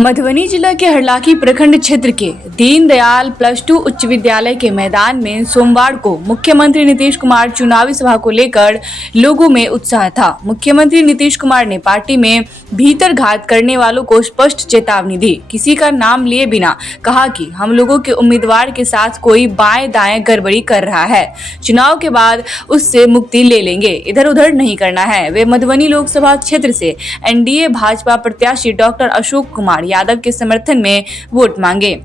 मधुबनी जिला के हरलाखी प्रखंड क्षेत्र के दीनदयाल +2 उच्च विद्यालय के मैदान में सोमवार को मुख्यमंत्री नीतीश कुमार चुनावी सभा को लेकर लोगों में उत्साह था। मुख्यमंत्री नीतीश कुमार ने पार्टी में भीतरघात करने वालों को स्पष्ट चेतावनी दी। किसी का नाम लिए बिना कहा कि हम लोगों के उम्मीदवार के साथ कोई बाएं दाएं गड़बड़ी कर रहा है, चुनाव के बाद उससे मुक्ति ले लेंगे, इधर उधर नहीं करना है। वे मधुबनी लोकसभा क्षेत्र से एनडीए भाजपा प्रत्याशी डॉक्टर अशोक कुमार यादव के समर्थन में वोट मांगे।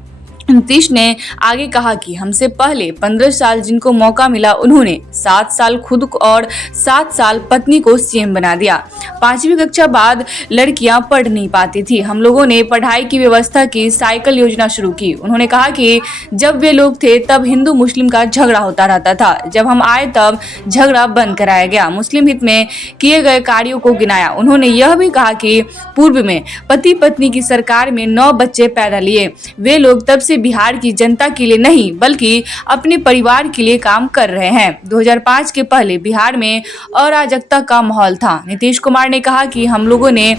नीतीश ने आगे कहा कि हमसे पहले 15 साल जिनको मौका मिला उन्होंने 7 साल खुद और 7 साल पत्नी को सीएम बना दिया। 5वीं कक्षा बाद लड़कियां पढ़ नहीं पाती थी, हम लोगों ने पढ़ाई की व्यवस्था की, साइकिल योजना शुरू की। उन्होंने कहा कि जब वे लोग थे तब हिंदू मुस्लिम का झगड़ा होता रहता था, जब हम आए तब झगड़ा बंद कराया गया, मुस्लिम हित में किए गए कार्यों को गिनाया। उन्होंने यह भी कहा कि पूर्व में पति पत्नी की सरकार में 9 बच्चे पैदा लिए, वे लोग तब से बिहार की जनता के लिए नहीं बल्कि अपने परिवार के लिए काम कर रहे हैं। 2005 के पहले बिहार में अराजकता का माहौल था। नीतीश कुमार ने कहा कि हम लोगों ने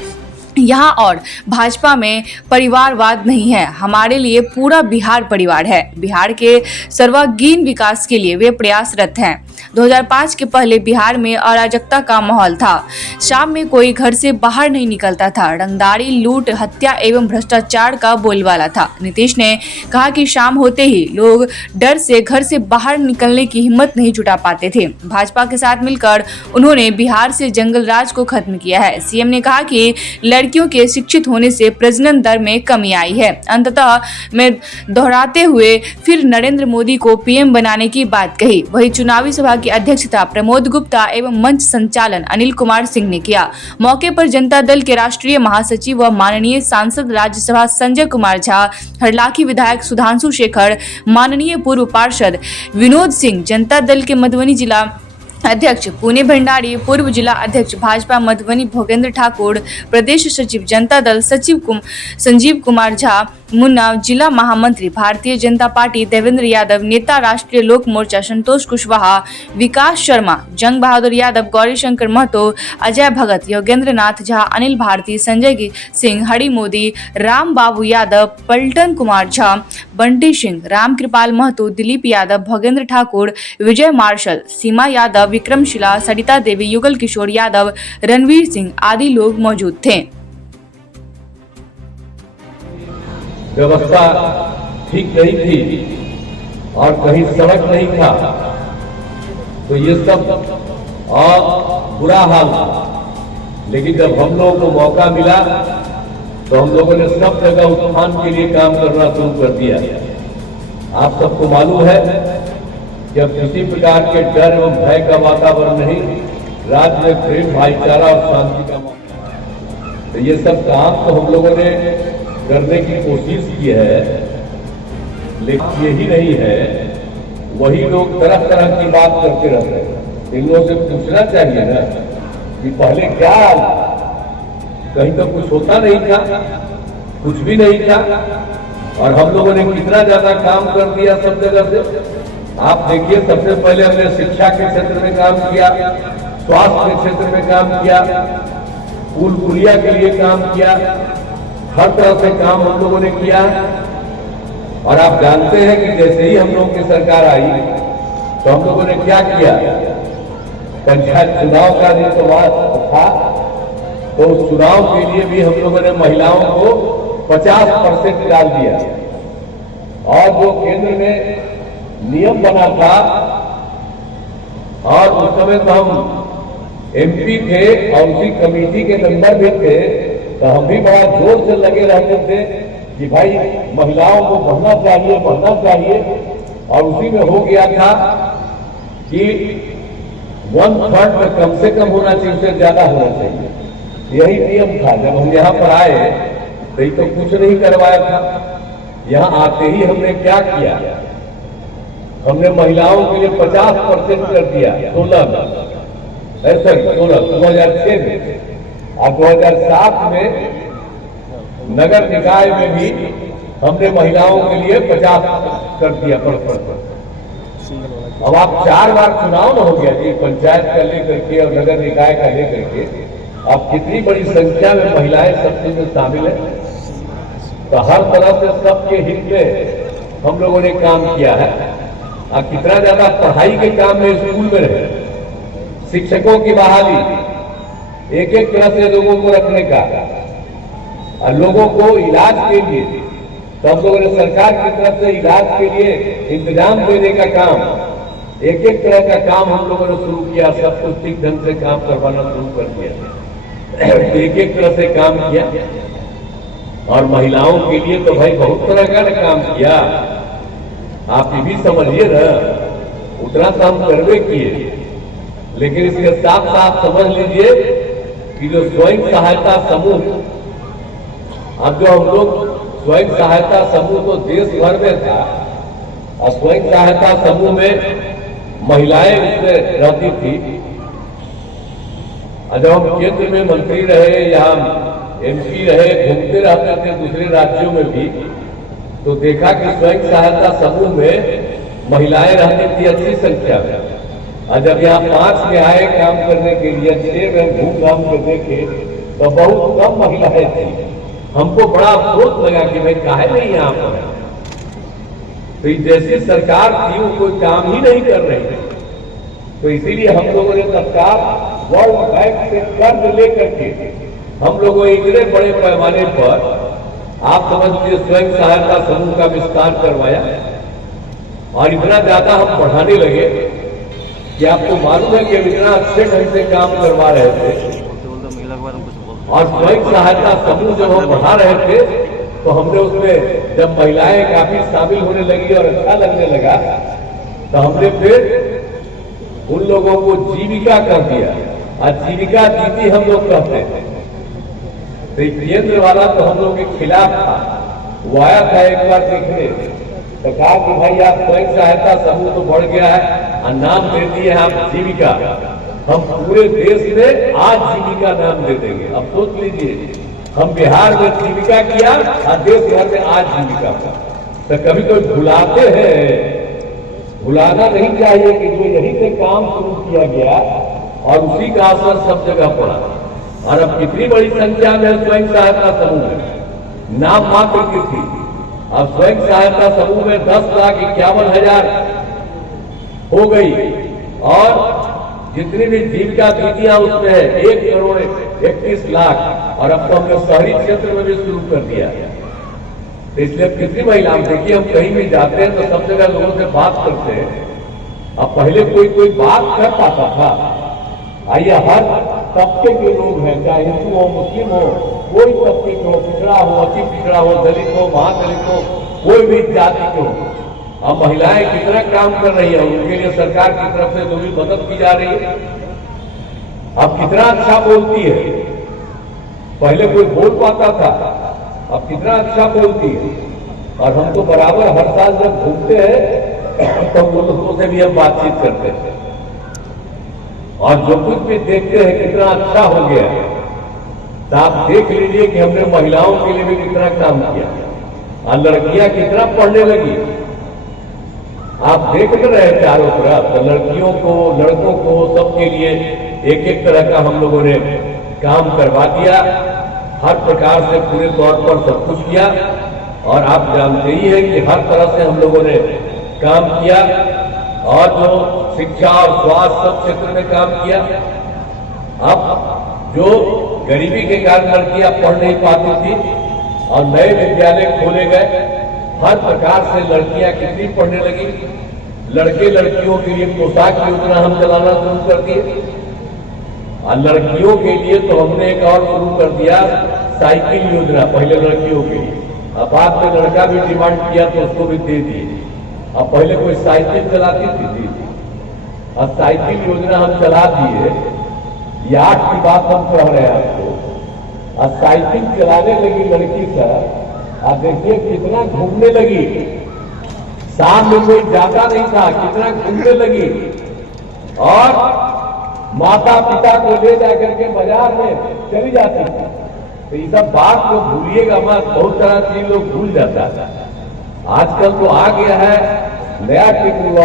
यहाँ और भाजपा में परिवारवाद नहीं है, हमारे लिए पूरा बिहार परिवार है। बिहार के सर्वांगीण विकास के लिए वे प्रयासरत हैं। 2005 के पहले बिहार में अराजकता का माहौल था, शाम में कोई घर से बाहर नहीं निकलता था, रंगदारी, लूट, हत्या एवं भ्रष्टाचार का बोलबाला था। नीतीश ने कहा कि शाम होते ही लोग डर से घर से बाहर निकलने की हिम्मत नहीं जुटा पाते थे। भाजपा के साथ मिलकर उन्होंने बिहार से जंगल राज को खत्म किया है। सीएम ने कहा कि लड़कियों के शिक्षित होने से प्रजनन दर में कमी आई है। अंततः में दोहराते हुए फिर नरेंद्र मोदी को पीएम बनाने की बात कही। वही चुनावी सभा की अध्यक्षता प्रमोद गुप्ता एवं मंच संचालन अनिल कुमार सिंह ने किया। मौके पर जनता दल के राष्ट्रीय महासचिव व माननीय सांसद राज्यसभा संजय कुमार झा, हरलाखी विधायक सुधांशु शेखर, माननीय पूर्व पार्षद विनोद सिंह, जनता दल के मधुबनी जिला अध्यक्ष पुणे भंडारी, पूर्व जिला अध्यक्ष भाजपा मधुबनी भोगेंद्र ठाकुर, प्रदेश सचिव जनता दल सचिव संजीव कुमार झा, मुन्ना, जिला महामंत्री भारतीय जनता पार्टी देवेंद्र यादव, नेता राष्ट्रीय लोक मोर्चा संतोष कुशवाहा, विकास शर्मा, जंग बहादुर यादव, गौरी शंकर महतो, अजय भगत, योगेंद्र नाथ झा, अनिल भारती, संजय सिंह, हरि मोदी, राम बाबू यादव, पलटन कुमार झा, बंटी सिंह, राम कृपाल महतो, दिलीप यादव, भोगेंद्र ठाकुर, विजय मार्शल, सीमा यादव, विक्रमशिला, सरिता देवी, युगल किशोर यादव, रणवीर सिंह आदि लोग मौजूद थे। व्यवस्था ठीक नहीं थी और कहीं सड़क नहीं था, तो ये सब और बुरा हाल था। लेकिन जब हम लोगों को मौका मिला तो हम लोगों ने सब जगह उत्थान के लिए काम करना शुरू कर दिया। आप सबको मालूम है कि अब किसी प्रकार के डर एवं भय का वातावरण नहीं, राज्य में प्रेम, भाईचारा और शांति का माहौल। तो ये सब काम तो हम लोगों ने करने की कोशिश की है, लेकिन यही नहीं है। वही लोग तरह तरह की बात करते रहते हैं। इन लोगों से पूछना चाहिए ना कि पहले क्या, कहीं तो कुछ होता नहीं था, कुछ भी नहीं था, और हम लोगों ने कितना ज्यादा काम कर दिया सब जगह से। आप देखिए, सबसे पहले हमने शिक्षा के क्षेत्र में काम किया, स्वास्थ्य के क्षेत्र में काम किया, पुल पुलिया के लिए काम किया, हर तरह से काम हम लोगों ने किया। और आप जानते हैं कि जैसे ही हम लोग की सरकार आई तो हम लोगों ने क्या किया, पंचायत चुनाव का जो था तो उस चुनाव के लिए भी हम लोगों ने महिलाओं को 50% डाल दिया। और जो केंद्र में नियम बना था, और उस समय तो हम एमपी थे और उसी कमेटी के मेंबर भी थे, तो हम भी बड़ा जोर से लगे रहते थे कि भाई महिलाओं को बढ़ना चाहिए, बढ़ना चाहिए। और उसी में हो गया था कि 1/3 में कम से कम होना चाहिए, उससे ज्यादा होना चाहिए। यही नियम था। जब हम यहाँ पर आए तो कुछ नहीं करवाया था। यहाँ आते ही हमने क्या किया, हमने महिलाओं के लिए 50% कर दिया 2006 में। और 2007 में नगर निकाय में भी हमने महिलाओं के लिए 50 कर दिया पर। अब आप 4 बार चुनाव न हो गया जी, पंचायत का लेकर के और नगर निकाय का लेकर के। अब कितनी बड़ी संख्या में महिलाएं सब चीज में शामिल है। तो हर तरह से सबके हित में हम लोगों ने काम किया है। और कितना ज्यादा पढ़ाई के काम में स्कूल में रहे, शिक्षकों की बहाली, एक एक तरह से लोगों को रखने का, और लोगों को इलाज के लिए तो हम लोगों ने सरकार की तरफ से इलाज के लिए इंतजाम देने का काम, एक एक तरह का काम हम लोगों ने शुरू किया। सब कुछ ठीक ढंग से काम करवाना शुरू कर दिया, तो एक एक तरह से काम किया। और महिलाओं के लिए तो भाई बहुत तरह का काम किया। आप ये भी समझिए ना, उतना तो हम करवे किए, लेकिन इसके साथ साथ समझ लीजिए कि जो स्वयं सहायता समूह, अब जो हम लोग स्वयं सहायता समूह तो देश भर में था, और स्वयं सहायता समूह में महिलाएं उसमें रहती थी। और जब हम केंद्र में मंत्री रहे या MP रहे, घूमते रहते थे दूसरे राज्यों में भी, तो देखा कि स्वयं सहायता समूह में महिलाएं रहती थी अच्छी संख्या में। और जब यहाँ 5 में आए काम करने के लिए, 6 में घूम घाम के देखे तो बहुत कम महिलाएं थी। हमको बड़ा अफसोस लगा कि भाई काहे नहीं यहाँ पर है। तो जैसी सरकार थी वो कोई काम ही नहीं कर रही थी। तो इसीलिए हम लोगों ने तत्काल वर्ल्ड बैंक से कर्ज लेकर के हम लोगों ने इतने बड़े पैमाने पर, आप समझ लीजिए, स्वयं सहायता समूह का विस्तार करवाया। और इतना ज्यादा हम बढ़ाने लगे कि आपको मालूम है कि इतना अच्छे ढंग से काम करवा रहे थे। और स्वयं सहायता समूह जब हम बढ़ा रहे थे तो हमने उसमें जब महिलाएं काफी शामिल होने लगी और अच्छा लगने लगा, तो हमने फिर उन लोगों को जीविका कर दिया। और जीविका दीदी हम लोग कहते हैं। तो केंद्र वाला तो हम लोग के खिलाफ था, वो आया था एक बार देखने, तो कहा कि भाई आप स्वयं सहायता समूह तो बढ़ गया है और नाम दे दिए आप जीविका, हम पूरे देश में आज जीविका नाम दे देंगे। अब सोच लीजिए, हम बिहार में जीविका किया और देश भर में आज जीविका का। तो कभी कोई भुलाते हैं, भुलाना नहीं चाहिए कि जो यहीं से काम शुरू किया गया और उसी का असर सब जगह पड़ा। और अब कितनी बड़ी संख्या में स्वयं सहायता समूह है, नाम मात्र की थी। अब स्वयं सहायता समूह में 10,51,000 हो गई, और जितनी भी जीविका दीदियां उसमें है 1,31,00,000। और अब तो हमने शहरी क्षेत्र में भी शुरू कर दिया। तो इसलिए कितनी महिलाएं, देखिए हम कहीं भी जाते हैं तो सब जगह लोगों से बात करते हैं। अब पहले कोई बात कर पाता था, आइए हर तबके के लोग हैं, चाहे हिंदू हो, मुस्लिम हो, कोई तबके के हो, पिछड़ा हो, अति पिछड़ा हो, दलित हो, महादलित हो, कोई भी जाति के हो। अब महिलाएं कितना काम कर रही है, उनके लिए सरकार की तरफ से जो भी मदद की जा रही है। अब कितना अच्छा बोलती है, पहले कोई बोल पाता था, अब कितना अच्छा बोलती है। और हम तो बराबर हर साल जब घूमते हैं तो लोगों से भी हम बातचीत करते हैं, और जो कुछ भी देखते हैं कितना अच्छा हो गया। तो आप देख लीजिए कि हमने महिलाओं के लिए भी कितना काम किया, और लड़कियां कितना पढ़ने लगी। आप देख रहे हैं चारों तरफ, तो लड़कियों को, लड़कों को, सबके लिए एक एक तरह का हम लोगों ने काम करवा दिया। हर प्रकार से पूरे तौर पर सब कुछ किया। और आप जानते ही हैं कि हर तरह से हम लोगों ने काम किया, और जो शिक्षा और स्वास्थ्य सब क्षेत्र में काम किया। अब जो गरीबी के कारण लड़कियां पढ़ नहीं पाती थी और नए विद्यालय खोले गए, हर प्रकार से लड़कियां कितनी पढ़ने लगी। लड़के लड़कियों के लिए पोशाक योजना हम चलाना शुरू कर दिए, और लड़कियों के लिए तो हमने एक और शुरू कर दिया, साइकिल योजना। पहले लड़कियों के लिए, अब बाद में लड़का भी डिमांड किया तो उसको भी दे दिए। अब पहले कोई साइकिल चलाती थी, अब साइकिल योजना हम चला दिए। ये 8 की बात हम कह रहे हैं आपको। अब साइकिल चलाने लगी लड़की सर, आप देखिए कितना घूमने लगी। शाम में कोई जाता नहीं था, कितना घूमने लगी। और माता पिता को ले जाकर के बाजार में चली जाती थी। तो ये सब बात को भूलिएगा मत, बहुत सारा चीज लोग भूल जाता है। आजकल तो आ गया है नया टेक्नोलॉजी।